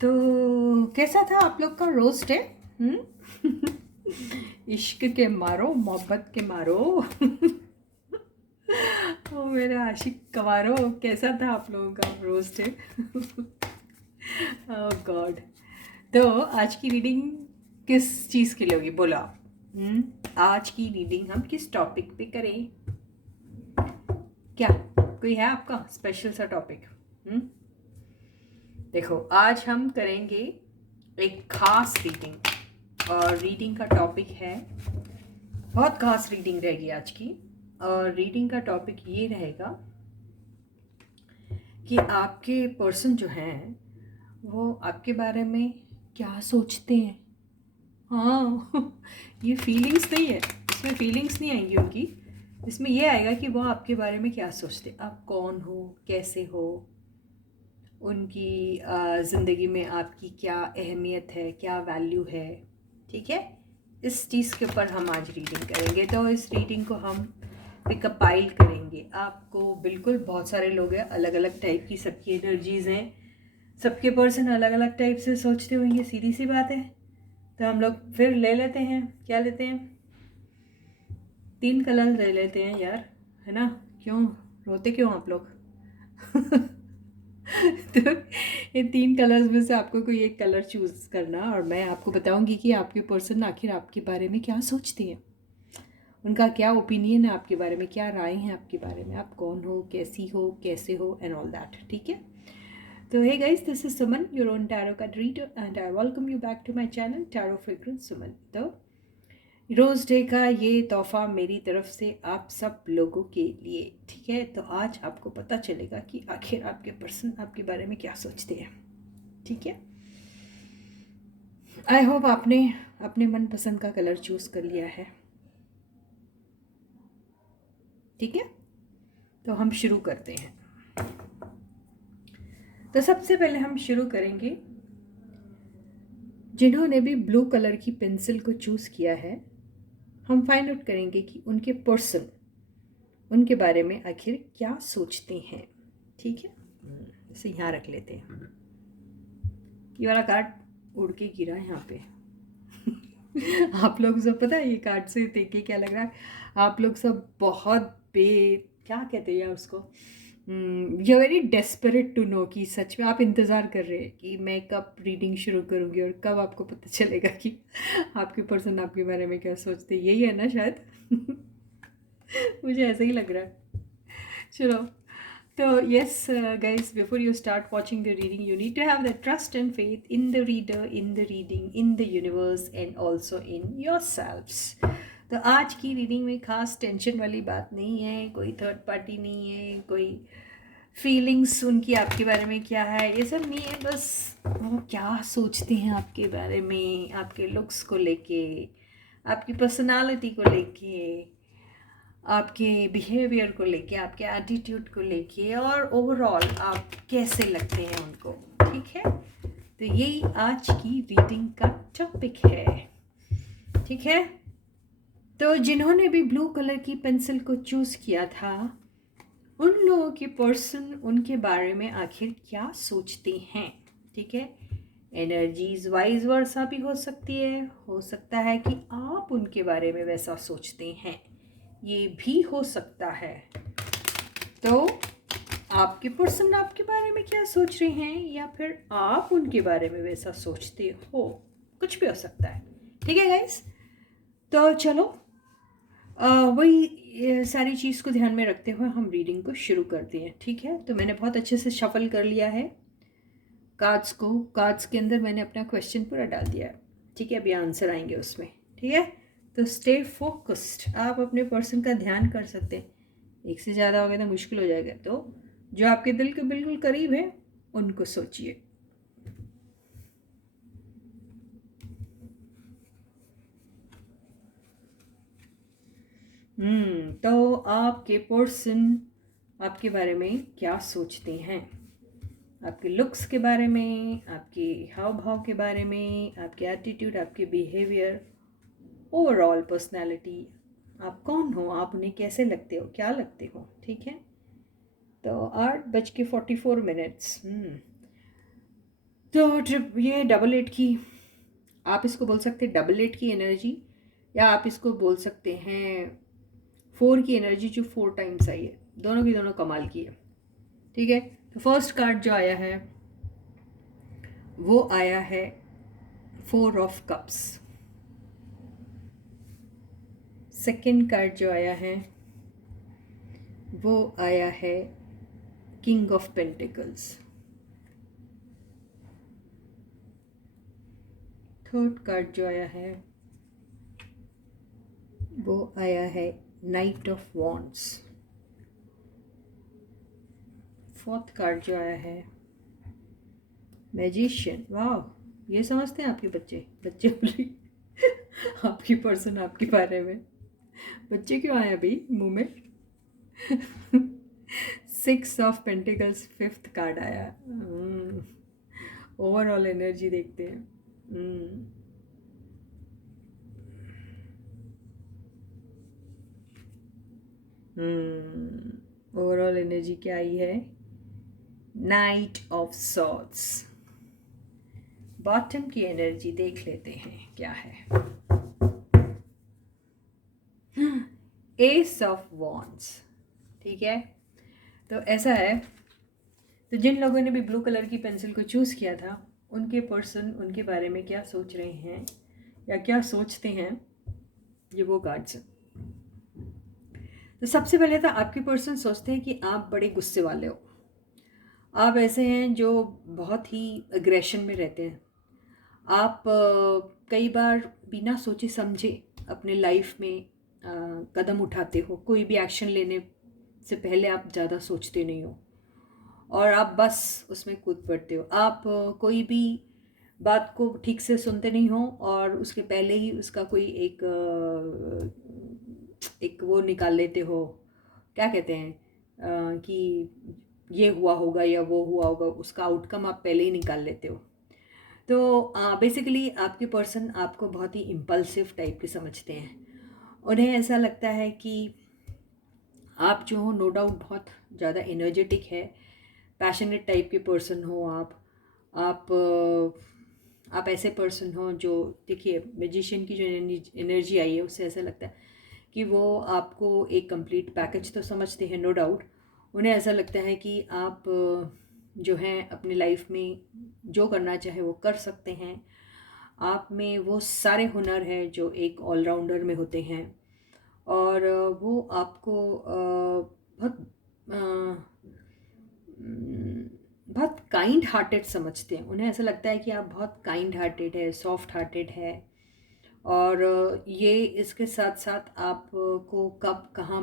तो कैसा था आप लोग का रोस्ट डे? इश्क के मारो, मोहब्बत के मारो। ओ मेरे आशिक कवारो, कैसा था आप लोगों का रोस्ट डे? ओह गॉड। तो आज की रीडिंग किस चीज़ के लिए होगी बोलो आप? आज की रीडिंग हम किस टॉपिक पे करें? क्या कोई है आपका स्पेशल सा टॉपिक? देखो, आज हम करेंगे एक खास रीडिंग, और रीडिंग का टॉपिक है, बहुत खास रीडिंग रहेगी आज की। और रीडिंग का टॉपिक ये रहेगा कि आपके पर्सन जो हैं वो आपके बारे में क्या सोचते हैं। हाँ, ये फीलिंग्स नहीं है, इसमें फीलिंग्स नहीं आएंगी उनकी। इसमें ये आएगा कि वो आपके बारे में क्या सोचते हैं, आप कौन हो, कैसे हो, उनकी ज़िंदगी में आपकी क्या अहमियत है, क्या वैल्यू है। ठीक है, इस चीज़ के ऊपर हम आज रीडिंग करेंगे। तो इस रीडिंग को हम पिकअपाइल करेंगे। आपको बिल्कुल बहुत सारे लोग हैं, अलग अलग टाइप की सबकी एनर्जीज़ हैं, सबके पर्सन अलग अलग टाइप से सोचते होंगे, सीधी सी बात है। तो हम लोग फिर ले लेते हैं, क्या लेते हैं, 3 कलर ले लेते हैं यार, है ना? क्यों रोते क्यों आप लोग? तो ये 3 कलर्स में से आपको कोई एक कलर चूज़ करना, और मैं आपको बताऊंगी कि आपके पर्सन आखिर आपके बारे में क्या सोचते हैं, उनका क्या ओपिनियन है आपके बारे में, क्या राय है आपके बारे में, आप कौन हो, कैसी हो, कैसे हो, एंड ऑल दैट। ठीक है? तो hey guys, this is Suman, your own tarot card reader, and I welcome you back to my channel tarot fragrance Suman. तो रोज़ डे का ये तोहफ़ा मेरी तरफ से आप सब लोगों के लिए। ठीक है? तो आज आपको पता चलेगा कि आखिर आपके पर्सन आपके बारे में क्या सोचते हैं। ठीक है? आई होप आपने अपने मनपसंद का कलर चूज़ कर लिया है। ठीक है? तो हम शुरू करते हैं। तो सबसे पहले हम शुरू करेंगे, जिन्होंने भी ब्लू कलर की पेंसिल को चूज़ किया है, हम फाइंड आउट करेंगे कि उनके पर्सन उनके बारे में आखिर क्या सोचते हैं। ठीक है? इसे यहाँ रख लेते हैं। ये वाला कार्ड उड़ के गिरा है यहाँ पे। आप लोग सब, पता है ये कार्ड से देख के क्या लग रहा है, आप लोग सब बहुत क्या कहते हैं यार उसको, you very desperate to know, कि सच में आप इंतज़ार कर रहे हैं कि मैं कब रीडिंग शुरू करूँगी और कब आपको पता चलेगा कि आपके पर्सन आपके बारे में क्या सोचते हैं। यही है ना शायद? मुझे ऐसा ही लग रहा है। चलो, so yes, guys, before you start watching the reading, you need to have the trust and faith in the reader, in the reading, in the universe, and also in yourselves. तो आज की रीडिंग में खास tension वाली बात नहीं है, कोई थर्ड पार्टी नहीं है, कोई फीलिंग्स उनकी आपके बारे में क्या है, ये सब नहीं है। बस वो क्या सोचते हैं आपके बारे में, आपके लुक्स को लेके, आपकी पर्सनालिटी को लेके, आपके बिहेवियर को लेके, आपके एटीट्यूड को लेके, और ओवरऑल आप कैसे लगते हैं उनको। ठीक है? तो यही आज की रीडिंग का टॉपिक है। ठीक है? तो जिन्होंने भी ब्लू कलर की पेंसिल को चूज़ किया था, उन लोगों के पर्सन उनके बारे में आखिर क्या सोचते हैं। ठीक है? एनर्जीज वाइज वर्सा भी हो सकती है, हो सकता है कि आप उनके बारे में वैसा सोचते हैं, ये भी हो सकता है। तो आपके पर्सन आपके बारे में क्या सोच रहे हैं, या फिर आप उनके बारे में वैसा सोचते हो, कुछ भी हो सकता है। ठीक है गाइस? तो चलो, वही सारी चीज़ को ध्यान में रखते हुए हम रीडिंग को शुरू करते हैं। ठीक है? तो मैंने बहुत अच्छे से शफल कर लिया है कार्ड्स को, कार्ड्स के अंदर मैंने अपना क्वेश्चन पूरा डाल दिया है। ठीक है? अभी आंसर आएंगे उसमें। ठीक है? तो स्टे फोकस्ड, आप अपने पर्सन का ध्यान कर सकते हैं। एक से ज़्यादा हो गया तो मुश्किल हो जाएगा, तो जो आपके दिल के बिल्कुल करीब है उनको सोचिए। तो आपके पर्सन आपके बारे में क्या सोचते हैं, आपके लुक्स के बारे में, आपके हाव भाव के बारे में, आपके एटीट्यूड, आपके बिहेवियर, ओवरऑल पर्सनालिटी, आप कौन हो, आप उन्हें कैसे लगते हो, क्या लगते हो। ठीक है? तो 8:44 मिनट्स। तो ट्रिप ये डबल एट की, आप इसको बोल सकते हैं डबल एट की एनर्जी, या आप इसको बोल सकते हैं 4 की एनर्जी जो 4 टाइम्स आई है। दोनों की दोनों कमाल की है। ठीक है, तो फर्स्ट कार्ड जो आया है वो आया है 4 ऑफ कप्स। सेकंड कार्ड जो आया है वो आया है king of pentacles. Third card जो आया है वो आया है night of wands. Fourth card जो आया है मैजिशियन। वाह, ये समझते हैं आपके बच्चे बोली आपकी पर्सन आपके बारे में। बच्चे क्यों आए अभी मुंह में? 6 ऑफ पेंटिकल्स फिफ्थ कार्ड आया। ओवरऑल एनर्जी देखते हैं। ओवरऑल एनर्जी क्या आई है? Night of swords. बॉटम की एनर्जी देख लेते हैं क्या है। S of wands. ठीक है, तो ऐसा है, तो जिन लोगों ने भी ब्लू कलर की पेंसिल को चूज़ किया था उनके पर्सन उनके बारे में क्या सोच रहे हैं या क्या सोचते हैं, ये वो कार्ड्स हैं। तो सबसे पहले तो आपके पर्सन सोचते हैं कि आप बड़े गुस्से वाले हो। आप ऐसे हैं जो बहुत ही अग्रेशन में रहते हैं। आप कई बार बिना सोचे समझे अपने लाइफ में कदम उठाते हो। कोई भी एक्शन लेने से पहले आप ज़्यादा सोचते नहीं हो और आप बस उसमें कूद पड़ते हो। आप कोई भी बात को ठीक से सुनते नहीं हो और उसके पहले ही उसका कोई एक वो निकाल लेते हो, क्या कहते हैं कि ये हुआ होगा या वो हुआ होगा, उसका आउटकम आप पहले ही निकाल लेते हो। तो बेसिकली आपके पर्सन आपको बहुत ही इम्पल्सिव टाइप के समझते हैं। उन्हें ऐसा लगता है कि आप जो हो नो डाउट बहुत ज़्यादा एनर्जेटिक है, पैशनेट टाइप के पर्सन हो आप ऐसे पर्सन हो जो, देखिए मैजिशियन की जो एनर्जी आई है उससे ऐसा लगता है कि वो आपको एक कंप्लीट पैकेज तो समझते हैं नो डाउट। उन्हें ऐसा लगता है कि आप जो हैं अपनी लाइफ में जो करना चाहे वो कर सकते हैं। आप में वो सारे हुनर हैं जो एक ऑलराउंडर में होते हैं और वो आपको बहुत बहुत काइंड हार्टेड समझते हैं। उन्हें ऐसा लगता है कि आप बहुत काइंड हार्टेड है, सॉफ्ट हार्टेड है और ये इसके साथ साथ आपको कब कहाँ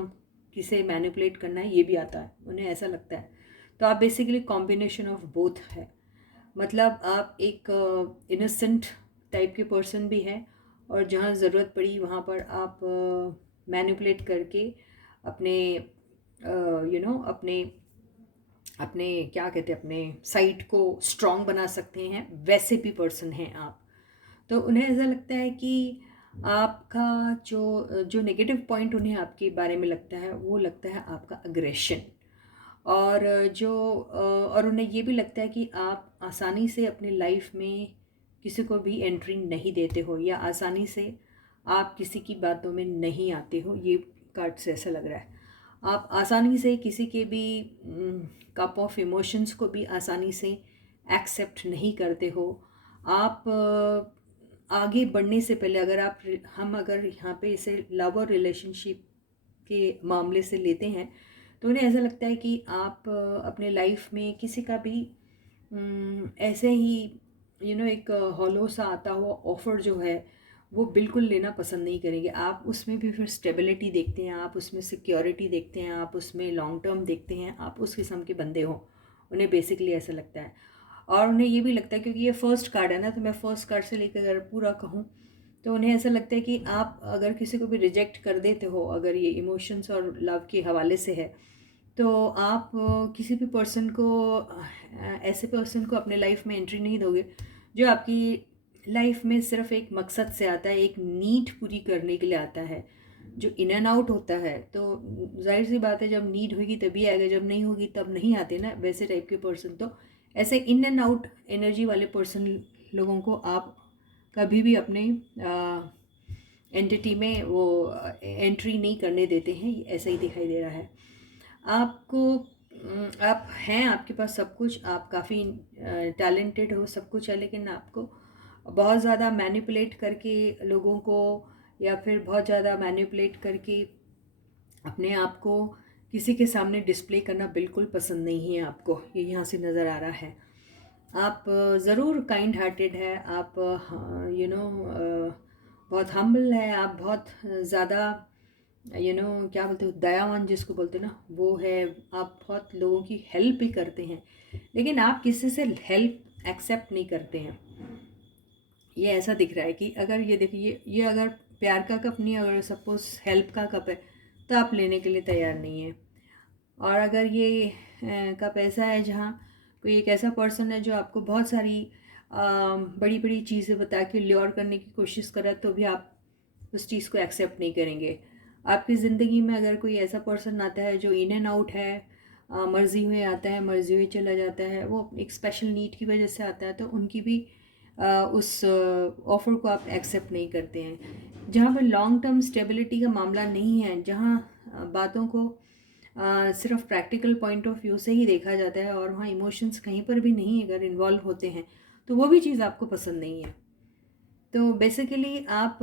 किसे मैनिपुलेट करना है ये भी आता है, उन्हें ऐसा लगता है। तो आप बेसिकली कॉम्बिनेशन ऑफ बोथ है, मतलब आप एक इनोसेंट टाइप के पर्सन भी हैं और जहाँ ज़रूरत पड़ी वहाँ पर आप मैनिपुलेट करके अपने अपने क्या कहते हैं अपने साइट को स्ट्रॉन्ग बना सकते हैं, वैसे भी पर्सन हैं आप। तो उन्हें ऐसा लगता है कि आपका जो नेगेटिव पॉइंट उन्हें आपके बारे में लगता है वो लगता है आपका अग्रेशन। और और उन्हें ये भी लगता है कि आप आसानी से अपने लाइफ में किसी को भी एंट्री नहीं देते हो या आसानी से आप किसी की बातों में नहीं आते हो। ये कार्ड से ऐसा लग रहा है आप आसानी से किसी के भी कप ऑफ इमोशंस को भी आसानी से एक्सेप्ट नहीं करते हो। आप आगे बढ़ने से पहले अगर यहाँ पे इसे लव और रिलेशनशिप के मामले से लेते हैं तो उन्हें ऐसा लगता है कि आप अपने लाइफ में किसी का भी ऐसे ही एक हॉलो सा आता हुआ ऑफ़र जो है वो बिल्कुल लेना पसंद नहीं करेंगे। आप उसमें भी फिर स्टेबिलिटी देखते हैं, आप उसमें सिक्योरिटी देखते हैं, आप उसमें लॉन्ग टर्म देखते हैं, आप उस किस्म के बंदे हो। उन्हें बेसिकली ऐसा लगता है और उन्हें ये भी लगता है, क्योंकि ये फर्स्ट कार्ड है ना, तो मैं फर्स्ट कार्ड से लेकर अगर पूरा कहूँ तो उन्हें ऐसा लगता है कि आप अगर किसी को भी रिजेक्ट कर देते हो, अगर ये इमोशंस और लव के हवाले से है, तो आप किसी भी पर्सन को ऐसे पर्सन को अपने लाइफ में एंट्री नहीं दोगे जो आपकी लाइफ में सिर्फ एक मकसद से आता है, एक नीड पूरी करने के लिए आता है, जो इन एंड आउट होता है। तो जाहिर सी बात है जब नीड होगी तभी आएगा, जब नहीं होगी तब नहीं आते ना। वैसे टाइप के पर्सन तो ऐसे इन एंड आउट एनर्जी वाले पर्सन लोगों को आप कभी भी अपने एंटिटी में वो एंट्री नहीं करने देते हैं, ऐसा ही दिखाई दे रहा है। आपको आप हैं, आपके पास सब कुछ, आप काफ़ी टैलेंटेड हो, सब कुछ है, लेकिन आपको बहुत ज़्यादा मैनिपुलेट करके लोगों को, या फिर बहुत ज़्यादा मैनिपुलेट करके अपने आप को किसी के सामने डिस्प्ले करना बिल्कुल पसंद नहीं है आपको, ये यहाँ से नज़र आ रहा है। आप ज़रूर काइंड हार्टेड है, आप बहुत हम्बल है, आप बहुत ज़्यादा क्या बोलते हो, दयावान जिसको बोलते हैं ना, वो है। आप बहुत लोगों की हेल्प भी करते हैं, लेकिन आप किसी से हेल्प एक्सेप्ट नहीं करते हैं। ये ऐसा दिख रहा है कि अगर ये देखिए, ये अगर प्यार का कप नहीं, अगर सपोज हेल्प का कप है, तो आप लेने के लिए तैयार नहीं है। और अगर ये कप ऐसा है जहाँ कोई एक ऐसा पर्सन है जो आपको बहुत सारी बड़ी बड़ी चीज़ें बता के ल्योर करने की कोशिश कर रहा है, तो भी आप उस चीज़ को एक्सेप्ट नहीं करेंगे। आपकी ज़िंदगी में अगर कोई ऐसा पर्सन आता है जो इन एंड आउट है, मर्ज़ी हुए आता है, मर्ज़ी हुए चला जाता है, वो एक स्पेशल नीड की वजह से आता है, तो उनकी भी उस ऑफ़र को आप एक्सेप्ट नहीं करते हैं। जहाँ पर लॉन्ग टर्म स्टेबिलिटी का मामला नहीं है, जहाँ बातों को सिर्फ प्रैक्टिकल पॉइंट ऑफ व्यू से ही देखा जाता है और वहाँ इमोशंस कहीं पर भी नहीं अगर इन्वॉल्व होते हैं, तो वो भी चीज़ आपको पसंद नहीं है। तो बेसिकली आप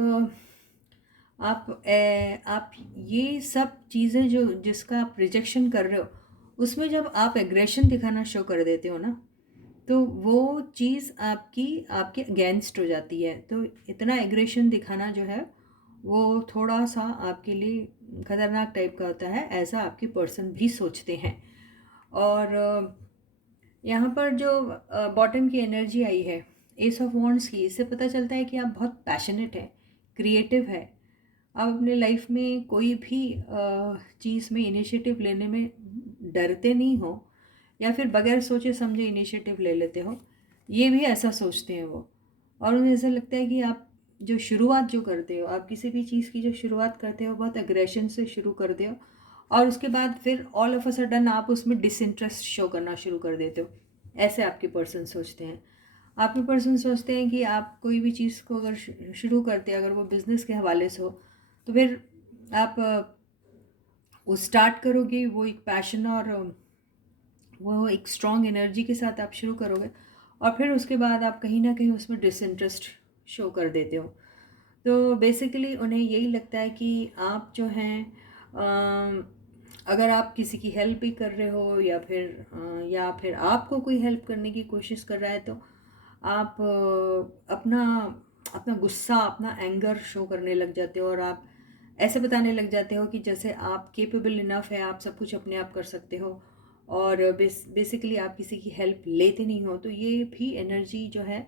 ये सब चीज़ें जो जिसका आप रिजेक्शन कर रहे हो, उसमें जब आप एग्रेशन दिखाना शो कर देते हो ना, तो वो चीज़ आपके अगेंस्ट हो जाती है। तो इतना एग्रेशन दिखाना जो है वो थोड़ा सा आपके लिए ख़तरनाक टाइप का होता है, ऐसा आपके पर्सन भी सोचते हैं। और यहाँ पर जो बॉटम की एनर्जी आई है, एस ऑफ वॉन्ड्स की, इससे पता चलता है कि आप बहुत पैशनेट हैं, क्रिएटिव है। आप अपने लाइफ में कोई भी चीज़ में इनिशिएटिव लेने में डरते नहीं हो, या फिर बगैर सोचे समझे इनिशिएटिव ले लेते हो, ये भी ऐसा सोचते हैं वो। और उन्हें ऐसा लगता है कि आप जो शुरुआत जो करते हो, आप किसी भी चीज़ की जो शुरुआत करते हो, बहुत अग्रेशन से शुरू करते हो, और उसके बाद फिर ऑल ऑफ अ सडन आप उसमें डिसइंटरेस्ट शो करना शुरू कर देते हो। ऐसे आपके पर्सन सोचते हैं। आपके पर्सन सोचते हैं कि आप कोई भी चीज़ को अगर शुरू करते हैं, अगर वो बिज़नेस के हवाले से हो, तो फिर आप वो स्टार्ट करोगे, वो एक पैशन और वो एक स्ट्रॉन्ग एनर्जी के साथ आप शुरू करोगे, और फिर उसके बाद आप कहीं ना कहीं उसमें डिसइंटरेस्ट शो कर देते हो। तो बेसिकली उन्हें यही लगता है कि आप जो हैं, अगर आप किसी की हेल्प भी कर रहे हो, या फिर आपको कोई हेल्प करने की कोशिश कर रहा है, तो आप अपना अपना गुस्सा, अपना एंगर शो करने लग जाते हो, और आप ऐसे बताने लग जाते हो कि जैसे आप केपेबल इनफ है, आप सब कुछ अपने आप कर सकते हो, और बेसिकली आप किसी की हेल्प लेते नहीं हो। तो ये भी एनर्जी जो है,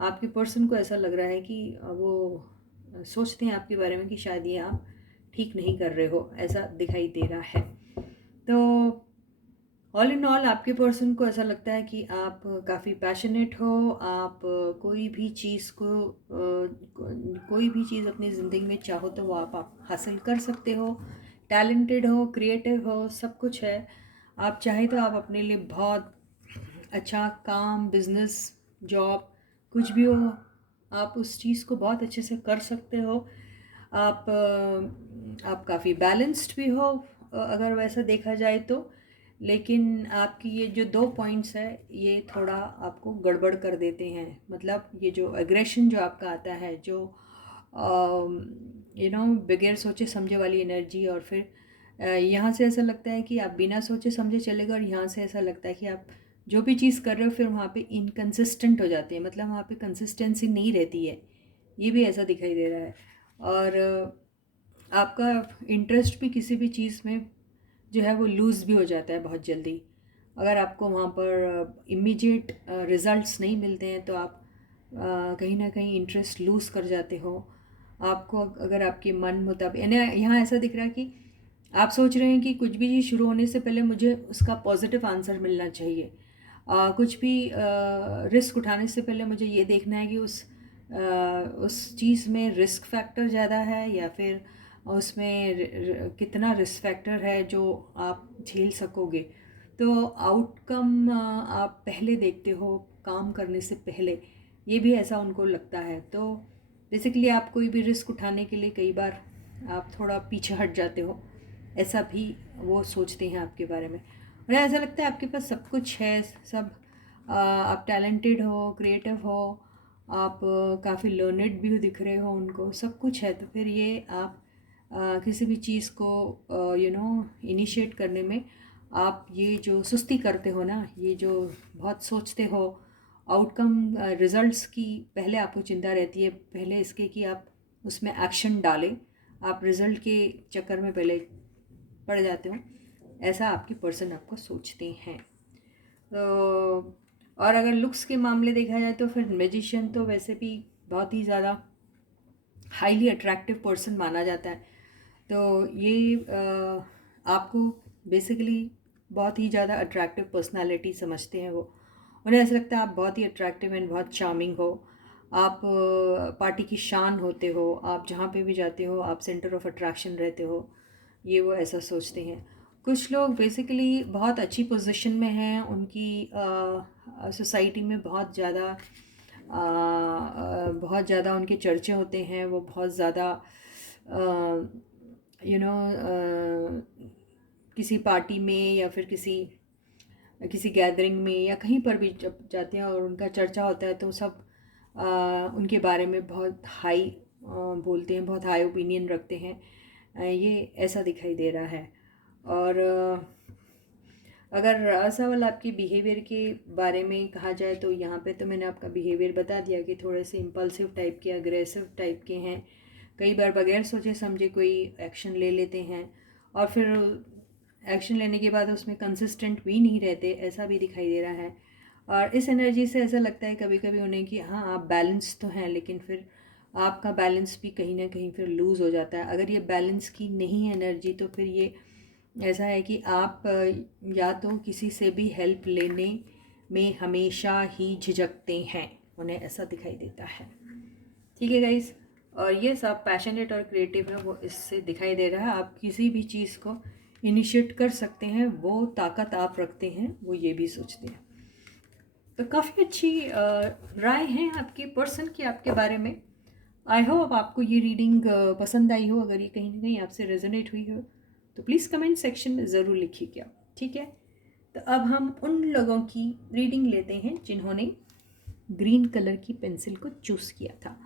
आपके पर्सन को ऐसा लग रहा है कि वो सोचते हैं आपके बारे में कि शायद ये आप ठीक नहीं कर रहे हो, ऐसा दिखाई दे रहा है। तो ऑल इन ऑल आपके पर्सन को ऐसा लगता है कि आप काफ़ी पैशनेट हो, आप कोई भी चीज़ अपनी ज़िंदगी में चाहो तो वो आप हासिल कर सकते हो। टैलेंटेड हो, क्रिएटिव हो, सब कुछ है। आप चाहे तो आप अपने लिए बहुत अच्छा काम, बिजनेस, जॉब, कुछ भी हो, आप उस चीज़ को बहुत अच्छे से कर सकते हो। आप काफ़ी बैलेंस्ड भी हो, अगर वैसा देखा जाए तो। लेकिन आपकी ये जो 2 पॉइंट्स है, ये थोड़ा आपको गड़बड़ कर देते हैं। मतलब ये जो एग्रेशन जो आपका आता है, जो बगैर सोचे समझे वाली एनर्जी, और फिर यहाँ से ऐसा लगता है कि आप बिना सोचे समझे चलेगा, और यहाँ से ऐसा लगता है कि आप जो भी चीज़ कर रहे हो फिर वहाँ पे इनकंसिस्टेंट हो जाते हैं, मतलब वहाँ पे कंसिस्टेंसी नहीं रहती है। ये भी ऐसा दिखाई दे रहा है। और आपका इंटरेस्ट भी किसी भी चीज़ में जो है वो लूज़ भी हो जाता है बहुत जल्दी। अगर आपको वहाँ पर इमीडिएट रिज़ल्ट्स नहीं मिलते हैं, तो आप कहीं ना कहीं इंटरेस्ट लूज़ कर जाते हो। आपको अगर आपके मन मुताबिक, यानी यहाँ ऐसा दिख रहा है कि आप सोच रहे हैं कि कुछ भी चीज़ शुरू होने से पहले मुझे उसका पॉजिटिव आंसर मिलना चाहिए। कुछ भी रिस्क उठाने से पहले मुझे ये देखना है कि उस चीज़ में रिस्क फैक्टर ज़्यादा है, या फिर उसमें कितना रिस्क फैक्टर है जो आप झेल सकोगे। तो आउटकम आप पहले देखते हो काम करने से पहले, ये भी ऐसा उनको लगता है। तो बेसिकली आप कोई भी रिस्क उठाने के लिए कई बार आप थोड़ा पीछे हट जाते हो, ऐसा भी वो सोचते हैं आपके बारे में। उन्हें ऐसा लगता है आपके पास सब कुछ है, सब आप टैलेंटेड हो, क्रिएटिव हो, आप काफ़ी लर्नेड भी दिख रहे हो, उनको सब कुछ है। तो फिर ये आप किसी भी चीज़ को इनिशिएट करने में आप ये जो सुस्ती करते हो ना, ये जो बहुत सोचते हो आउटकम रिजल्ट्स की, पहले आपको चिंता रहती है पहले इसके कि आप उसमें एक्शन डालें, आप रिज़ल्ट के चक्कर में पहले पड़ जाते हो, ऐसा आपकी पर्सन आपको सोचते हैं। तो और अगर लुक्स के मामले देखा जाए तो फिर मैजिशियन तो वैसे भी बहुत ही ज़्यादा हाईली अट्रैक्टिव पर्सन माना जाता है। तो ये आपको बेसिकली बहुत ही ज़्यादा अट्रैक्टिव पर्सनालिटी समझते हैं वो। उन्हें ऐसा लगता है आप बहुत ही अट्रैक्टिव एंड बहुत चार्मिंग हो, आप पार्टी की शान होते हो, आप जहाँ पे भी जाते हो आप सेंटर ऑफ अट्रैक्शन रहते हो, ये वो ऐसा सोचते हैं। कुछ लोग बेसिकली बहुत अच्छी पोजीशन में हैं, उनकी सोसाइटी में बहुत ज़्यादा उनके चर्चे होते हैं, वो बहुत ज़्यादा किसी पार्टी में या फिर किसी गैदरिंग में या कहीं पर भी जब जाते हैं और उनका चर्चा होता है तो सब उनके बारे में बहुत हाई बोलते हैं, बहुत हाई ओपिनियन रखते हैं। ये ऐसा दिखाई दे रहा है। और अगर सवाल आपकी बिहेवियर के बारे में कहा जाए तो यहाँ पे तो मैंने आपका बिहेवियर बता दिया कि थोड़े से इम्पल्सिव टाइप के, अग्रेसिव टाइप के हैं, कई बार बगैर सोचे समझे कोई एक्शन ले लेते हैं और फिर एक्शन लेने के बाद उसमें कंसिस्टेंट भी नहीं रहते, ऐसा भी दिखाई दे रहा है। और इस एनर्जी से ऐसा लगता है कभी कभी उन्हें कि हाँ आप बैलेंस तो हैं, लेकिन फिर आपका बैलेंस भी कहीं ना कहीं फिर लूज़ हो जाता है। अगर ये बैलेंस की नहीं है एनर्जी तो फिर ये ऐसा है कि आप या तो किसी से भी हेल्प लेने में हमेशा ही झिझकते हैं, उन्हें ऐसा दिखाई देता है। ठीक है गाइस, और ये सब पैशनेट और क्रिएटिव है, वो इससे दिखाई दे रहा है। आप किसी भी चीज़ को इनिशिएट कर सकते हैं, वो ताकत आप रखते हैं, वो ये भी सोचते हैं। तो काफ़ी अच्छी राय है आपकी पर्सन की आपके बारे में। आई होप आपको ये रीडिंग पसंद आई हो। अगर ये कहीं ना कहीं आपसे रेजोनेट हुई हो तो प्लीज़ कमेंट सेक्शन में ज़रूर लिखिएगा, ठीक है। तो अब हम उन लोगों की रीडिंग लेते हैं जिन्होंने ग्रीन कलर की पेंसिल को चूज़ किया था,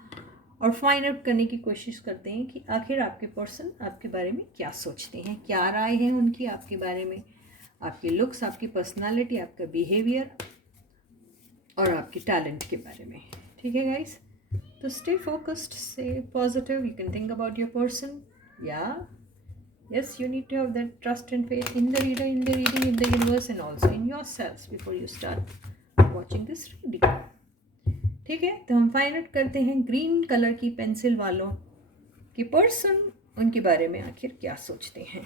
और फाइंड आउट करने की कोशिश करते हैं कि आखिर आपके पर्सन आपके बारे में क्या सोचते हैं, क्या राय है उनकी आपके बारे में, आपके लुक्स, आपकी पर्सनालिटी, आपका बिहेवियर और आपके टैलेंट के बारे में। ठीक है गाइस, तो stay focused, stay positive, you can think about your person. या yes, you need to have that trust and faith in the reader, in the reading, in the universe and also in yourselves before you start watching this reading. ठीक है, तो हम find out करते हैं green colour की pencil वालों की person, उनके बारे में आखिर क्या सोचते हैं।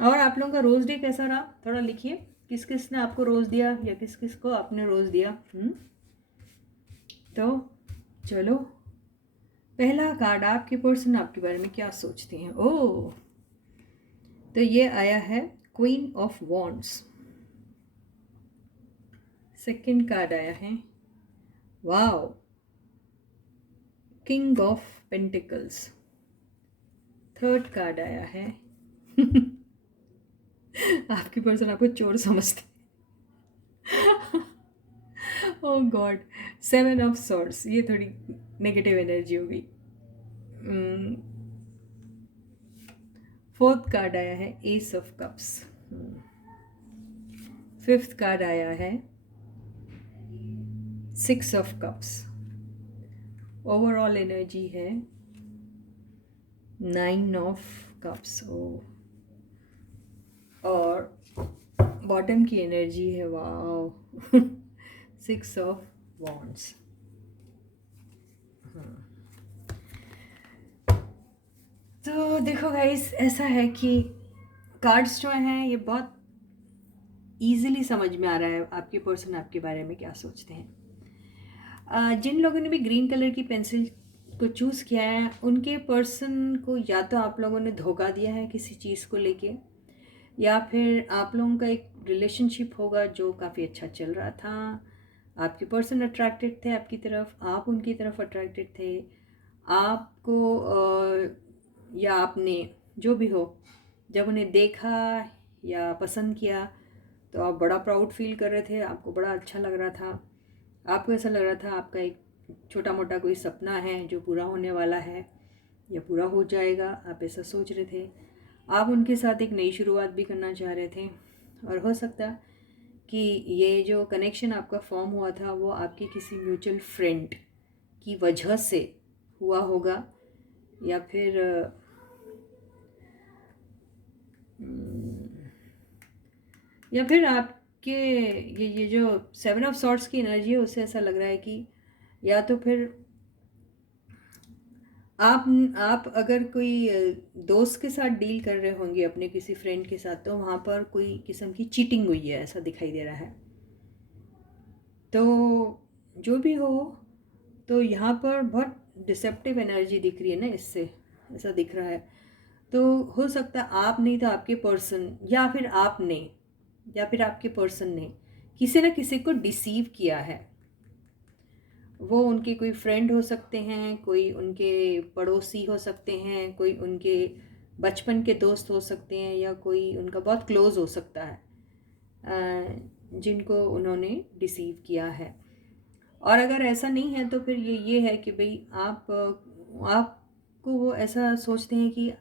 और आप लोगों का रोज डे कैसा रहा, थोड़ा लिखिए, किस किस ने आपको रोज दिया या किस किस को आपने रोज दिया। तो चलो, पहला कार्ड, आपके पर्सन आपके बारे में क्या सोचते हैं। ओह, तो ये आया है queen of wands. Second card आया है wow, king of pentacles. Third card आया है आपकी पर्सन आपको चोर समझते ओह गॉड, सेवन ऑफ सॉर्ड्स, ये थोड़ी नेगेटिव एनर्जी हो गई। फोर्थ कार्ड आया है S of cups. Fifth card आया है six of cups. Overall energy है नाइन ऑफ कप्स। और बॉटम की एनर्जी है वाओ सिक्स ऑफ वॉन्ड्स। तो देखो गाइस, ऐसा है कि कार्ड्स जो हैं ये बहुत ईजिली समझ में आ रहा है आपके पर्सन आपके बारे में क्या सोचते हैं। जिन लोगों ने भी ग्रीन कलर की पेंसिल को चूज़ किया है, उनके पर्सन को या तो आप लोगों ने धोखा दिया है किसी चीज़ को लेके, या फिर आप लोगों का एक रिलेशनशिप होगा जो काफ़ी अच्छा चल रहा था, आपके पर्सन अट्रैक्टेड थे आपकी तरफ, आप उनकी तरफ अट्रैक्टेड थे, आपको या आपने जो भी हो जब उन्हें देखा या पसंद किया तो आप बड़ा प्राउड फील कर रहे थे, आपको बड़ा अच्छा लग रहा था, आपको ऐसा लग रहा था आपका एक छोटा मोटा कोई सपना है जो पूरा होने वाला है या पूरा हो जाएगा, आप ऐसा सोच रहे थे। आप उनके साथ एक नई शुरुआत भी करना चाह रहे थे और हो सकता कि ये जो कनेक्शन आपका फॉर्म हुआ था वो आपके किसी म्यूचुअल फ्रेंड की वजह से हुआ होगा या फिर आपके ये जो 7 ऑफ सॉर्ट्स की एनर्जी है उससे ऐसा लग रहा है कि या तो फिर आप अगर कोई दोस्त के साथ डील कर रहे होंगे अपने किसी फ्रेंड के साथ तो वहाँ पर कोई किस्म की चीटिंग हुई है ऐसा दिखाई दे रहा है। तो जो भी हो तो यहाँ पर बहुत डिसेप्टिव एनर्जी दिख रही है ना, इससे ऐसा दिख रहा है। तो हो सकता है आप नहीं तो आपके पर्सन या फिर आपके पर्सन ने किसी न किसी को डिसीव किया है। वो उनके कोई फ्रेंड हो सकते हैं, कोई उनके पड़ोसी हो सकते हैं, कोई उनके बचपन के दोस्त हो सकते हैं या कोई उनका बहुत क्लोज हो सकता है जिनको उन्होंने डिसीव किया है। और अगर ऐसा नहीं है तो फिर ये है कि भाई आपको वो ऐसा सोचते हैं कि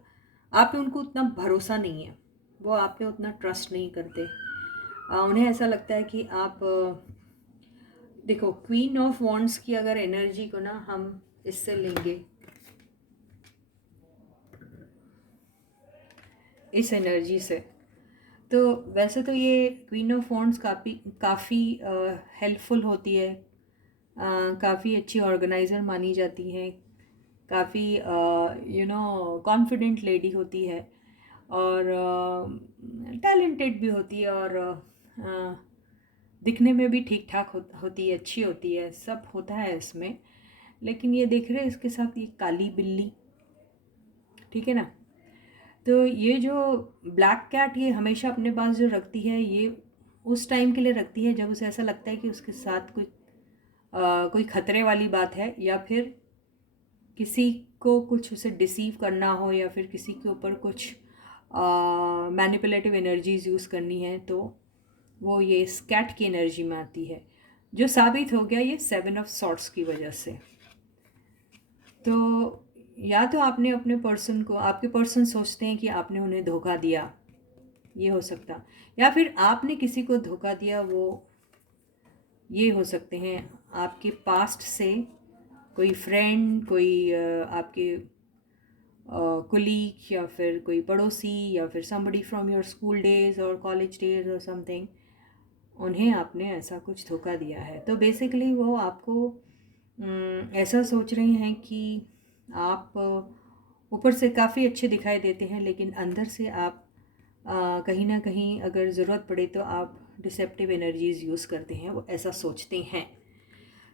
आप पे उनको उतना भरोसा नहीं है, वो आप पे उतना ट्रस्ट नहीं करते। उन्हें ऐसा लगता है कि आप देखो क्वीन ऑफ वॉन्ड्स की अगर एनर्जी को ना हम इससे लेंगे, इस एनर्जी से, तो वैसे तो ये क्वीन ऑफ वॉन्ड्स काफ़ी हेल्पफुल होती है, काफ़ी अच्छी ऑर्गेनाइज़र मानी जाती हैं, काफ़ी कॉन्फिडेंट लेडी होती है और टैलेंटेड भी होती है और दिखने में भी ठीक ठाक होती है, अच्छी होती है, सब होता है इसमें। लेकिन ये देख रहे हैं इसके साथ ये काली बिल्ली, ठीक है ना। तो ये जो ब्लैक कैट ये हमेशा अपने पास जो रखती है ये उस टाइम के लिए रखती है जब उसे ऐसा लगता है कि उसके साथ कोई खतरे वाली बात है या फिर किसी को कुछ उसे डिसीव करना हो या फिर किसी के ऊपर कुछ मैनिपुलेटिव एनर्जीज यूज़ करनी है तो वो ये स्कैट की एनर्जी में आती है, जो साबित हो गया ये 7 ऑफ सॉर्ट्स की वजह से। तो या तो आपने अपने पर्सन को, आपके पर्सन सोचते हैं कि आपने उन्हें धोखा दिया, ये हो सकता, या फिर आपने किसी को धोखा दिया, वो ये हो सकते हैं आपके पास्ट से कोई फ्रेंड, कोई आपके कुलीग या फिर कोई पड़ोसी या फिर somebody from your school days और कॉलेज डेज और समथिंग, उन्हें आपने ऐसा कुछ धोखा दिया है। तो बेसिकली वो आपको ऐसा सोच रहे हैं कि आप ऊपर से काफ़ी अच्छे दिखाई देते हैं लेकिन अंदर से आप कहीं ना कहीं अगर ज़रूरत पड़े तो आप डिसेप्टिव एनर्जीज़ यूज़ करते हैं, वो ऐसा सोचते हैं।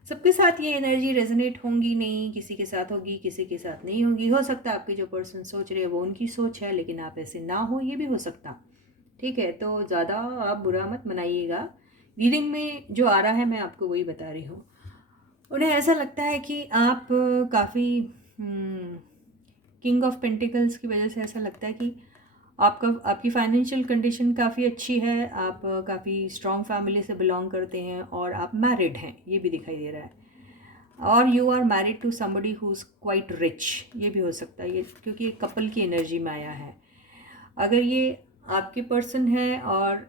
सबके साथ ये एनर्जी रेजोनेट होंगी नहीं, किसी के साथ होगी किसी के साथ नहीं होगी। हो सकता है आपके जो पर्सन सोच रहे हैं वो उनकी सोच है लेकिन आप ऐसे ना हो, ये भी हो सकता, ठीक है। तो ज़्यादा आप बुरा मत मनाइएगा, रीडिंग में जो आ रहा है मैं आपको वही बता रही हूँ। उन्हें ऐसा लगता है कि आप काफ़ी किंग ऑफ पेंटिकल्स की वजह से ऐसा लगता है कि आपकी फाइनेंशियल कंडीशन काफ़ी अच्छी है, आप काफ़ी स्ट्रॉन्ग फैमिली से बिलोंग करते हैं और आप मैरिड हैं, ये भी दिखाई दे रहा है। और you are married to somebody who is quite rich, ये भी हो सकता है, ये क्योंकि एक कपल की एनर्जी में आया है। अगर ये आपके पर्सन है और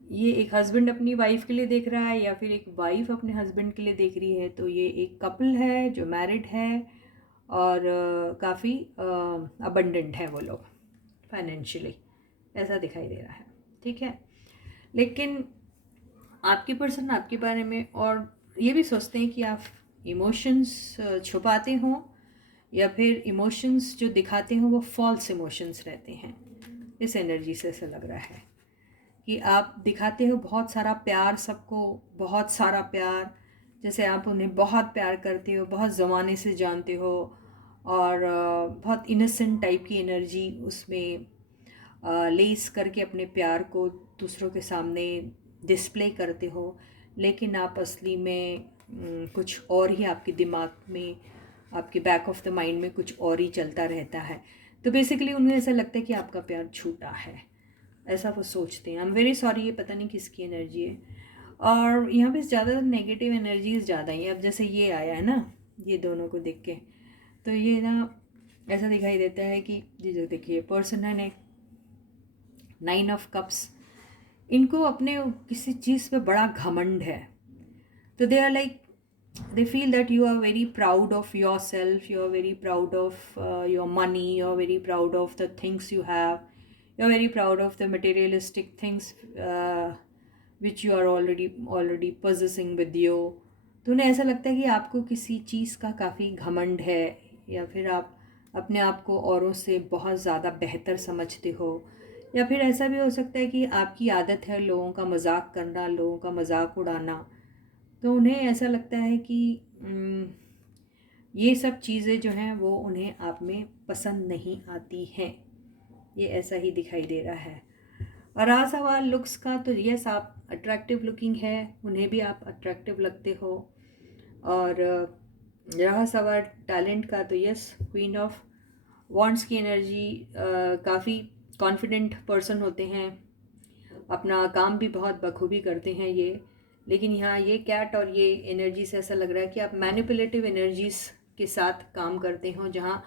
ये एक हस्बैंड अपनी वाइफ के लिए देख रहा है या फिर एक वाइफ अपने हस्बैंड के लिए देख रही है तो ये एक कपल है जो मैरिड है और काफ़ी अबंडेंट है वो लोग फाइनेंशियली, ऐसा दिखाई दे रहा है, ठीक है। लेकिन आपके पर्सन आपके बारे में और ये भी सोचते हैं कि आप इमोशंस छुपाते हों या फिर इमोशंस जो दिखाते हों वो फॉल्स इमोशंस रहते हैं। इस एनर्जी से ऐसा लग रहा है कि आप दिखाते हो बहुत सारा प्यार, सबको बहुत सारा प्यार, जैसे आप उन्हें बहुत प्यार करते हो, बहुत ज़माने से जानते हो और बहुत इनोसेंट टाइप की एनर्जी उसमें लेस करके अपने प्यार को दूसरों के सामने डिस्प्ले करते हो, लेकिन आप असली में कुछ और ही आपके दिमाग में, आपके बैक ऑफ द माइंड में कुछ और ही चलता रहता है। तो बेसिकली उन्हें ऐसा लगता है कि आपका प्यार झूठा है, ऐसा वो सोचते हैं। आई एम वेरी सॉरी, ये पता नहीं किसकी एनर्जी है। और यहाँ पे ज़्यादा नेगेटिव एनर्जीज ज़्यादा ही है। अब जैसे ये आया है ना, ये दोनों को देख के, तो ये ना ऐसा दिखाई देता है कि जी देखिए पर्सन है ने 9 ऑफ कप्स, इनको अपने किसी चीज़ पे बड़ा घमंड है। तो they are like, they feel that you are very proud of yourself, you are very proud of your money, you are very proud of the things you have, you are very proud of the materialistic things which you are already possessing with you. तो उन्हें ऐसा लगता है कि आपको किसी चीज़ का काफ़ी घमंड है, या फिर आप अपने आप को औरों से बहुत ज़्यादा बेहतर समझते हो, या फिर ऐसा भी हो सकता है कि आपकी आदत है लोगों का मजाक करना, लोगों का मजाक उड़ाना। तो उन्हें ऐसा लगता है कि ये सब चीज़ें जो हैं वो उन्हें आप में पसंद नहीं आती हैं। ये ऐसा ही दिखाई दे रहा है। और रहा सवाल लुक्स का, तो यस आप अट्रैक्टिव लुकिंग है, उन्हें भी आप अट्रैक्टिव लगते हो। और रहा सवाल टैलेंट का, तो यस क्वीन ऑफ वॉन्ड्स की एनर्जी, काफ़ी कॉन्फिडेंट पर्सन होते हैं, अपना काम भी बहुत बखूबी करते हैं ये। लेकिन यहाँ ये कैट और ये एनर्जी से ऐसा लग रहा है कि आप मैनिपुलेटिव एनर्जीज के साथ काम करते हो, जहाँ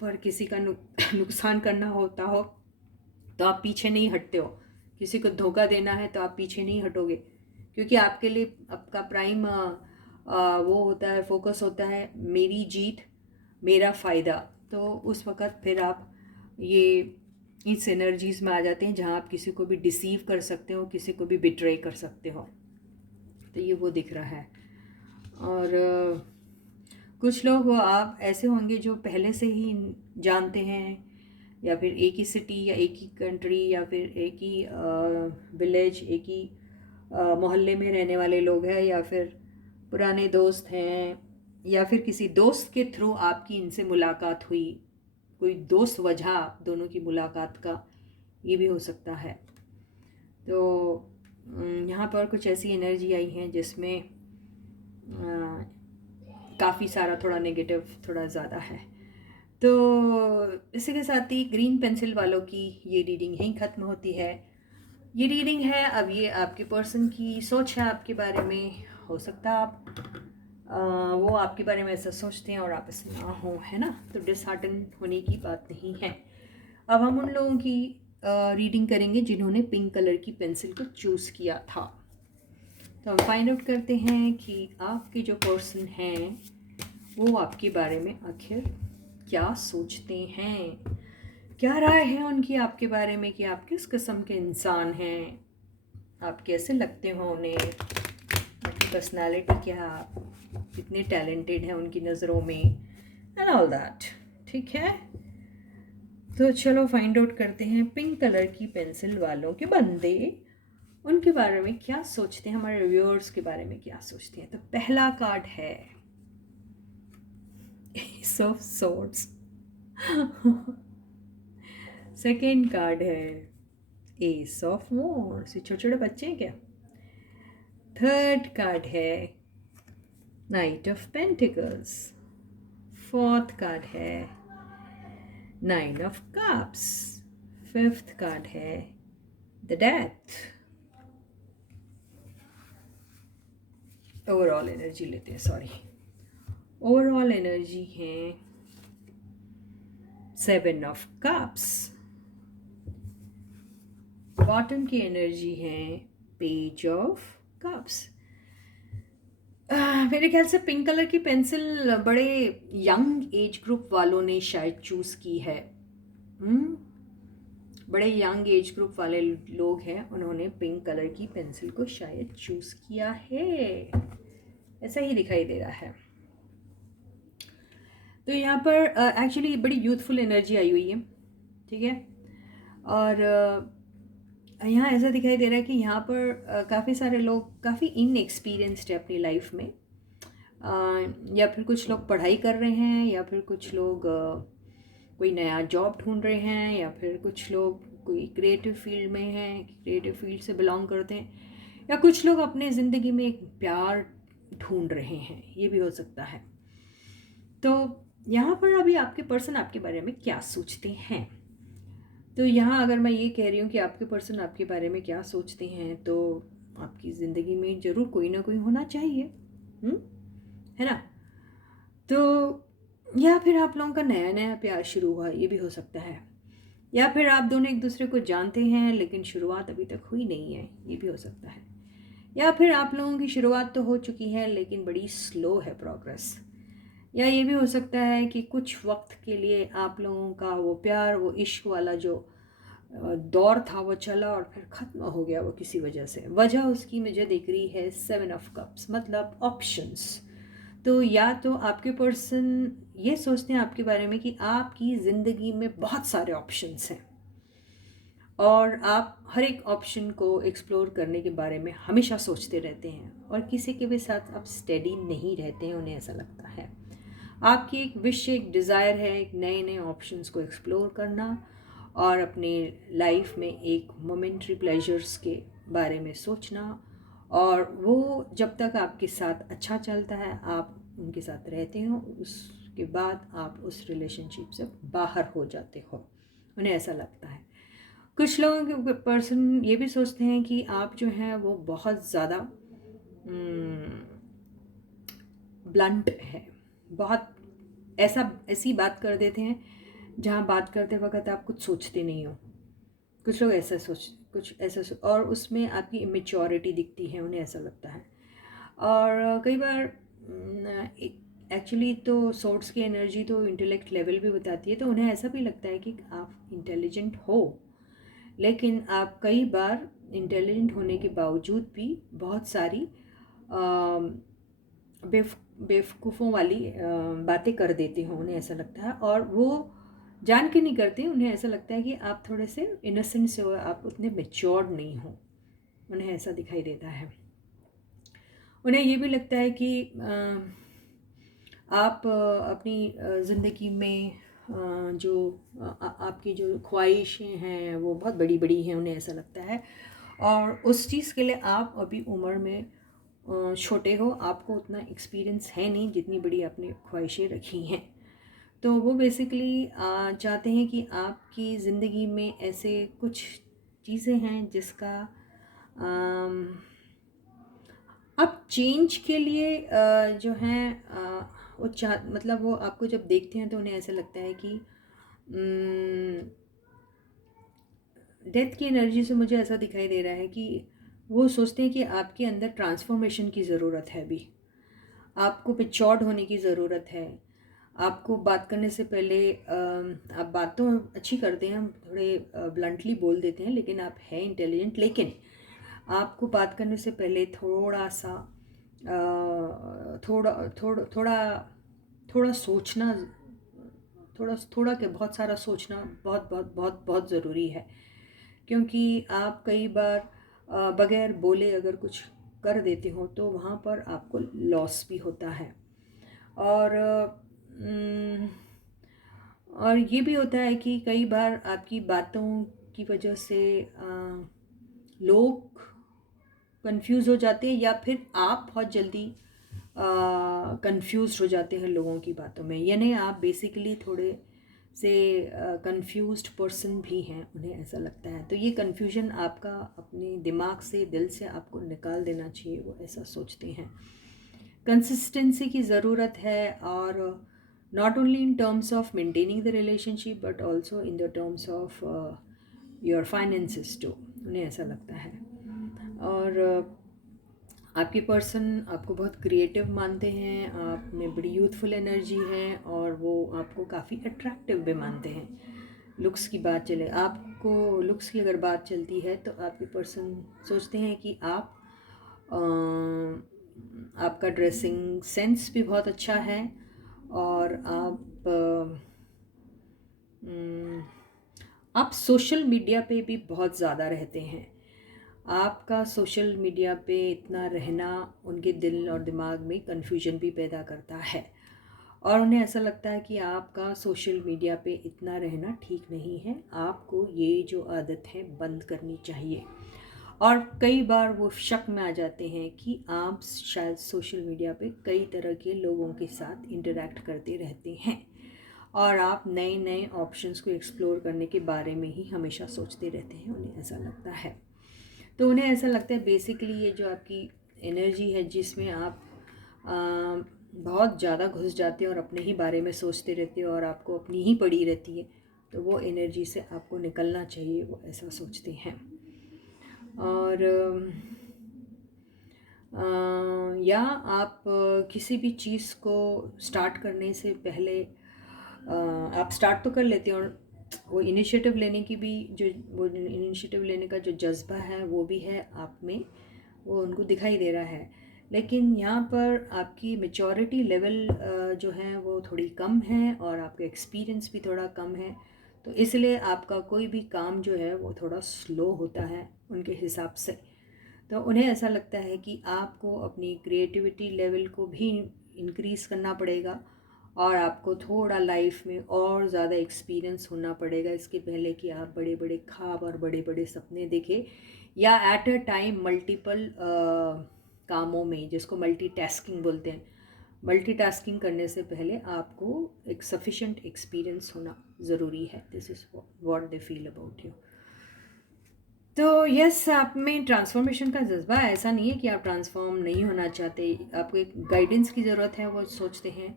पर किसी का नुकसान करना होता हो तो आप पीछे नहीं हटते हो। किसी को धोखा देना है तो आप पीछे नहीं हटोगे, क्योंकि आपके लिए आपका प्राइम वो होता है, फोकस होता है मेरी जीत, मेरा फ़ायदा। तो उस वक़्त फिर आप ये इस एनर्जीज़ में आ जाते हैं जहाँ आप किसी को भी डिसीव कर सकते हो, किसी को भी बिट्रे कर सकते हो। तो ये वो दिख रहा है। और कुछ लोग आप ऐसे होंगे जो पहले से ही जानते हैं, या फिर एक ही सिटी या एक ही कंट्री या फिर एक ही विलेज, एक ही मोहल्ले में रहने वाले लोग हैं, या फिर पुराने दोस्त हैं, या फिर किसी दोस्त के थ्रू आपकी इनसे मुलाकात हुई, कोई दोस्त वजह दोनों की मुलाकात का, ये भी हो सकता है। तो यहाँ पर कुछ ऐसी एनर्जी आई है जिसमें काफ़ी सारा थोड़ा नेगेटिव थोड़ा ज़्यादा है। तो इसी के साथ ही ग्रीन पेंसिल वालों की ये रीडिंग यहीं ख़त्म होती है। ये रीडिंग है, अब ये आपके पर्सन की सोच है आपके बारे में। हो सकता है आप वो आपके बारे में ऐसा सोचते हैं और आप ऐसे ना हो, है ना। तो डिसहार्टन होने की बात नहीं है। अब हम उन लोगों की रीडिंग करेंगे जिन्होंने पिंक कलर की पेंसिल को चूज़ किया था। तो हम फाइंड आउट करते हैं कि आपके जो पर्सन हैं वो आपके बारे में आखिर क्या सोचते हैं, क्या राय है उनकी आपके बारे में, कि आप किस किस्म के इंसान हैं, आप कैसे लगते हो उन्हें, आपकी पर्सनालिटी क्या, कितने टैलेंटेड हैं उनकी नज़रों में, एंड ऑल दैट। ठीक है, तो चलो फाइंड आउट करते हैं पिंक कलर की पेंसिल वालों के बंदे उनके बारे में क्या सोचते हैं, हमारे व्यूअर्स के बारे में क्या सोचते हैं। तो पहला कार्ड है S of swords, second card है एस ऑफ वॉन्ड्स, छोटे छोटे बच्चे हैं क्या। थर्ड कार्ड है night of pentacles, fourth card है 9 ऑफ कप्स, फिफ्थ कार्ड है द डेथ। ओवरऑल एनर्जी लेते हैं, सॉरी, ओवरऑल एनर्जी है 7 ऑफ कप्स, बॉटम की एनर्जी है पेज ऑफ कप्स। मेरे ख्याल से पिंक कलर की पेंसिल बड़े यंग एज ग्रुप वालों ने शायद चूज़ की है। बड़े यंग एज ग्रुप वाले लोग हैं, उन्होंने पिंक कलर की पेंसिल को शायद चूज़ किया है, ऐसा ही दिखाई दे रहा है। तो यहाँ पर एक्चुअली बड़ी यूथफुल एनर्जी आई हुई है, ठीक है। और यहाँ ऐसा दिखाई दे रहा है कि यहाँ पर काफ़ी सारे लोग काफ़ी इनएक्सपीरियंस्ड है अपनी लाइफ में, या फिर कुछ लोग पढ़ाई कर रहे हैं, या फिर कुछ लोग कोई नया जॉब ढूंढ रहे हैं, या फिर कुछ लोग कोई क्रिएटिव फील्ड में हैं, क्रिएटिव फील्ड से बिलोंग करते हैं, या कुछ लोग अपने ज़िंदगी में एक प्यार ढूंढ रहे हैं, ये भी हो सकता है। तो यहाँ पर अभी आपके पर्सन आपके बारे में क्या सोचते हैं, तो यहाँ अगर मैं ये कह रही हूँ कि आपके पर्सन आपके बारे में क्या सोचते हैं, तो आपकी ज़िंदगी में ज़रूर कोई ना कोई होना चाहिए, है ना। तो या फिर आप लोगों का नया नया प्यार शुरू हुआ, ये भी हो सकता है। या फिर आप दोनों एक दूसरे को जानते हैं लेकिन शुरुआत अभी तक हुई नहीं है, ये भी हो सकता है। या फिर आप लोगों की शुरुआत तो हो चुकी है लेकिन बड़ी स्लो है प्रोग्रेस। या ये भी हो सकता है कि कुछ वक्त के लिए आप लोगों का वो प्यार, वो इश्क वाला जो दौर था वो चला और फिर ख़त्म हो गया वो किसी वजह से। वजह उसकी मुझे दिख रही है 7 ऑफ कप्स, मतलब ऑप्शंस। तो या तो आपके पर्सन ये सोचते हैं आपके बारे में कि आपकी ज़िंदगी में बहुत सारे ऑप्शंस हैं और आप हर एक ऑप्शन को एक्सप्लोर करने के बारे में हमेशा सोचते रहते हैं, और किसी के भी साथ आप स्टेडी नहीं रहते हैं, उन्हें ऐसा लगता है। आपकी एक विश, एक डिज़ायर है एक नए नए ऑप्शंस को एक्सप्लोर करना और अपने लाइफ में एक मोमेंट्री प्लेजर्स के बारे में सोचना, और वो जब तक आपके साथ अच्छा चलता है, आप उनके साथ रहते हो, उसके बाद आप उस रिलेशनशिप से बाहर हो जाते हो, उन्हें ऐसा लगता है। कुछ लोगों के पर्सन ये भी सोचते हैं कि आप जो हैं वो बहुत ज़्यादा ब्लंट है, बहुत ऐसी बात कर देते हैं जहाँ बात करते वक्त आप कुछ सोचते नहीं हो। कुछ लोग और उसमें आपकी इमेच्योरिटी दिखती है, उन्हें ऐसा लगता है। और कई बार एक्चुअली तो सोर्स की एनर्जी तो इंटेलेक्ट लेवल भी बताती है, तो उन्हें ऐसा भी लगता है कि आप इंटेलिजेंट हो, लेकिन आप कई बार इंटेलिजेंट होने के बावजूद भी बहुत सारी बेवकूफ़ों वाली बातें कर देते हो, उन्हें ऐसा लगता है। और वो जान के नहीं करते, उन्हें ऐसा लगता है कि आप थोड़े से इनोसेंट से हो, आप उतने मैच्योर्ड नहीं हो, उन्हें ऐसा दिखाई देता है। उन्हें ये भी लगता है कि आप अपनी ज़िंदगी में जो आपकी जो ख्वाहिशें हैं वो बहुत बड़ी बड़ी हैं, उन्हें ऐसा लगता है। और उस चीज़ के लिए आप अभी उम्र में छोटे हो, आपको उतना एक्सपीरियंस है नहीं जितनी बड़ी आपने ख्वाहिशें रखी हैं। तो वो बेसिकली चाहते हैं कि आपकी ज़िंदगी में ऐसे कुछ चीज़ें हैं जिसका अब चेंज के लिए जो हैं वो मतलब वो आपको जब देखते हैं तो उन्हें ऐसा लगता है कि डेथ की एनर्जी से मुझे ऐसा दिखाई दे रहा है कि वो सोचते हैं कि आपके अंदर ट्रांसफॉर्मेशन की ज़रूरत है, अभी आपको मैच्योर्ड होने की ज़रूरत है। आपको बात करने से पहले आप बात तो अच्छी करते हैं, थोड़े ब्लंटली बोल देते हैं, लेकिन आप हैं इंटेलिजेंट, लेकिन आपको बात करने से पहले थोड़ा सा थोड़ा थोड़ा थोड़ा थोड़ा सोचना, थोड़ा क्या बहुत सारा सोचना बहुत बहुत बहुत बहुत ज़रूरी है। क्योंकि आप कई बार बगैर बोले अगर कुछ कर देते हो तो वहाँ पर आपको लॉस भी होता है। और ये भी होता है कि कई बार आपकी बातों की वजह से लोग कंफ्यूज हो जाते हैं, या फिर आप बहुत जल्दी कंफ्यूज हो जाते हैं लोगों की बातों में, यानी आप बेसिकली थोड़े से कंफ्यूज्ड पर्सन भी हैं, उन्हें ऐसा लगता है। तो ये कंफ्यूजन आपका अपने दिमाग से, दिल से आपको निकाल देना चाहिए, वो ऐसा सोचते हैं। कंसिस्टेंसी की ज़रूरत है, और not only in terms of maintaining the relationship but also in the terms of your finances too, उन्हें ऐसा लगता है। और आपके पर्सन आपको बहुत क्रिएटिव मानते हैं, आप में बड़ी यूथफुल एनर्जी है, और वो आपको काफ़ी अट्रैक्टिव भी मानते हैं। लुक्स की बात चले, आपको लुक्स की अगर बात चलती है तो आपके पर्सन सोचते हैं कि आपका ड्रेसिंग सेंस भी बहुत अच्छा है, और आप सोशल मीडिया पे भी बहुत ज़्यादा रहते हैं। आपका सोशल मीडिया पे इतना रहना उनके दिल और दिमाग में कन्फ्यूजन भी पैदा करता है, और उन्हें ऐसा लगता है कि आपका सोशल मीडिया पे इतना रहना ठीक नहीं है, आपको ये जो आदत है बंद करनी चाहिए। और कई बार वो शक में आ जाते हैं कि आप शायद सोशल मीडिया पे कई तरह के लोगों के साथ इंटरेक्ट करते रहते हैं और आप नए नए ऑप्शंस को एक्सप्लोर करने के बारे में ही हमेशा सोचते रहते हैं, उन्हें ऐसा लगता है। तो उन्हें ऐसा लगता है बेसिकली ये जो आपकी एनर्जी है जिसमें आप बहुत ज़्यादा घुस जाते हैं और अपने ही बारे में सोचते रहते हो और आपको अपनी ही पड़ी रहती है, तो वो एनर्जी से आपको निकलना चाहिए, वो ऐसा सोचते हैं। और या आप किसी भी चीज़ को स्टार्ट करने से पहले आप स्टार्ट तो कर लेते हैं और वो इनिशिएटिव लेने की भी वो इनिशिएटिव लेने का जो जज्बा है वो भी है आप में, वो उनको दिखाई दे रहा है। लेकिन यहाँ पर आपकी मैच्योरिटी लेवल जो है वो थोड़ी कम है और आपका एक्सपीरियंस भी थोड़ा कम है, तो इसलिए आपका कोई भी काम जो है वो थोड़ा स्लो होता है उनके हिसाब से। तो उन्हें ऐसा लगता है कि आपको अपनी क्रिएटिविटी लेवल को भी इंक्रीज़ करना पड़ेगा और आपको थोड़ा लाइफ में और ज़्यादा एक्सपीरियंस होना पड़ेगा इसके पहले कि आप बड़े बड़े ख्वाब और बड़े बड़े सपने देखें या एट अ टाइम मल्टीपल कामों में, जिसको मल्टीटास्किंग बोलते हैं, मल्टीटास्किंग करने से पहले आपको एक सफिशेंट एक्सपीरियंस होना ज़रूरी है। This is what they feel about you. तो यस, आप में ट्रांसफॉर्मेशन का जज्बा है, ऐसा नहीं है कि आप ट्रांसफॉर्म नहीं होना चाहते, आपको एक गाइडेंस की ज़रूरत है, वो सोचते हैं।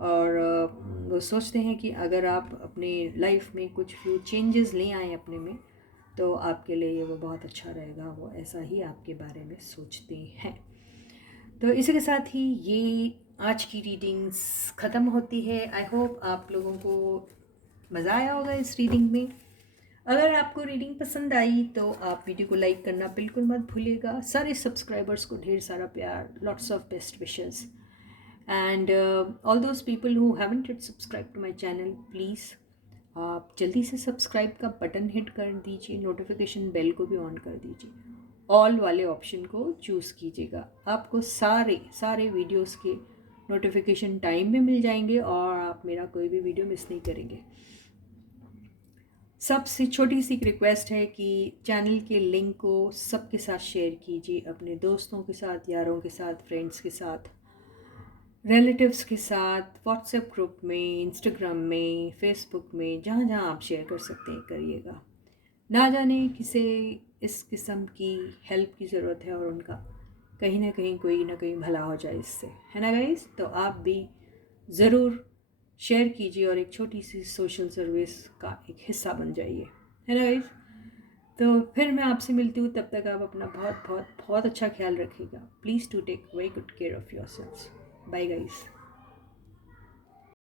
और वो सोचते हैं कि अगर आप अपने लाइफ में कुछ फ्यू चेंजेस ले आएँ अपने में, तो आपके लिए वो बहुत अच्छा रहेगा, वो ऐसा ही आपके बारे में सोचते हैं। तो इसी के साथ ही ये आज की रीडिंग्स ख़त्म होती है। आई होप आप लोगों को मज़ा आया होगा इस रीडिंग में। अगर आपको रीडिंग पसंद आई तो आप वीडियो को लाइक करना बिल्कुल मत भूलिएगा। सारे सब्सक्राइबर्स को ढेर सारा प्यार, lots of best wishes, and all those people who haven't yet subscribe to my channel, please आप जल्दी से सब्सक्राइब का बटन हिट कर दीजिए, नोटिफिकेशन बेल को भी ऑन कर दीजिए, ऑल वाले ऑप्शन को चूज़ कीजिएगा। आपको सारे वीडियोस के नोटिफिकेशन टाइम में मिल जाएंगे और आप मेरा कोई भी वीडियो मिस नहीं करेंगे। सबसे छोटी सी रिक्वेस्ट है कि चैनल के लिंक को सबके साथ शेयर कीजिए, अपने दोस्तों के साथ, यारों के साथ, फ्रेंड्स के साथ, रिलेटिव्स के साथ, व्हाट्सएप ग्रुप में, इंस्टाग्राम में, फेसबुक में, जहाँ जहाँ आप शेयर कर सकते हैं करिएगा। ना जाने किसे इस किस्म की हेल्प की ज़रूरत है और उनका कहीं ना कहीं भला हो जाए इससे, है ना गाइस। तो आप भी ज़रूर शेयर कीजिए और एक छोटी सी सोशल सर्विस का एक हिस्सा बन जाइए, है ना गाइस। तो फिर मैं आपसे मिलती हूँ, तब तक आप अपना बहुत बहुत बहुत अच्छा ख्याल रखिएगा। Please to take very good care of yourselves. Bye guys.